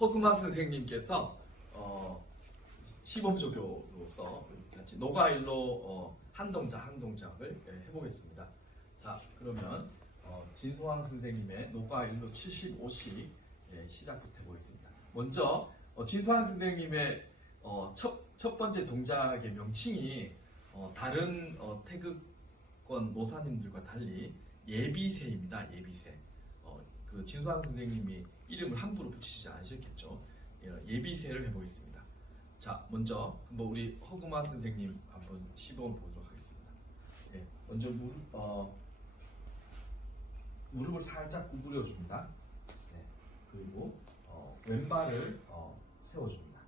허금아 선생님께서 어, 시범조교로서 같이 노가일로 어, 한 동작 한 동작을 예, 해보겠습니다. 자 그러면 어, 진소환 선생님의 노가일로 75시 예, 시작부터 해보겠습니다. 먼저 어, 진소환 선생님의 어, 첫, 첫 번째 동작의 명칭이 어, 다른 어, 태극권 노사님들과 달리 예비세입니다. 예비세. 어, 그 진수환 선생님이 이름을 함 붙이지 않으셨겠죠. 예, 예비세를 해보겠습니다. 자, 먼저 한번 우리 허구마 선생님 한번 시범 보도록 하겠습니다. 예, 먼저 무릎, 어, 무릎을 살짝 구부려 줍니다. 네, 그리고 어, 왼발을 어, 세워줍니다.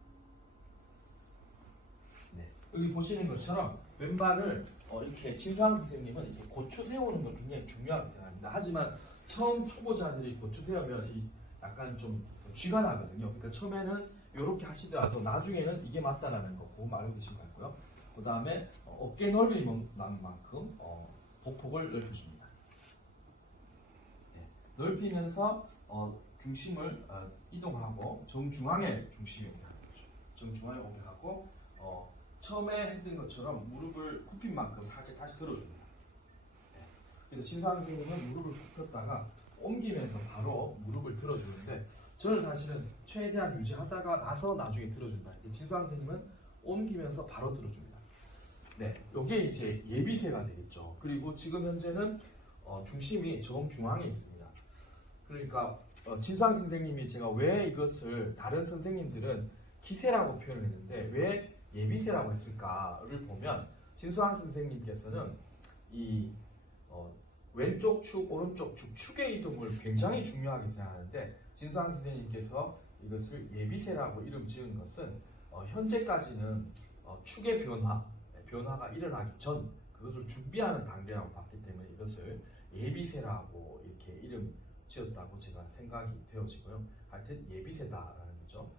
네, 여기 보시는 것처럼 왼발을 어, 이렇게 진수환 선생님은 이렇게 고추 세우는 걸 굉장히 중요하게 생각합니다. 하지만 처음 초보자들이 고추 세우면 이 약간 좀 쥐가 나거든요. 그러니까 처음에는 이렇게 하시더라도 나중에는 이게 맞다라는 거 그거 알고 것 같고요. 그 다음에 어깨 넓이 난 만큼 어, 보폭을 넓혀줍니다. 네, 넓히면서 어, 중심을 어, 이동하고 정중앙에 중심이 오게 하는 거죠. 정중앙에 오게 하고 어, 처음에 했던 것처럼 무릎을 굽힌 만큼 살짝 다시 들어줍니다. 네. 그래서 진상 선생님은 무릎을 굽혔다가 옮기면서 바로 무릎을 들어주는데 저는 사실은 최대한 유지하다가 나서 나중에 들어준다. 이제 진상 선생님은 옮기면서 바로 들어줍니다. 네, 이게 이제 예비세가 되겠죠. 그리고 지금 현재는 어, 중심이 정중앙에 있습니다. 그러니까 어, 진상 선생님이 제가 왜 이것을 다른 선생님들은 기세라고 표현을 했는데 왜 예비세라고 했을까를 보면 진수환 선생님께서는 이 어, 왼쪽 축, 오른쪽 축, 축의 이동을 굉장히 중요하게 생각하는데 진수환 선생님께서 이것을 예비세라고 이름 지은 것은 어, 현재까지는 어, 축의 변화, 변화가 일어나기 전 그것을 준비하는 단계라고 봤기 때문에 이것을 예비세라고 이렇게 이름 지었다고 제가 생각이 되어지고요. 하여튼 예비세다라는 거죠.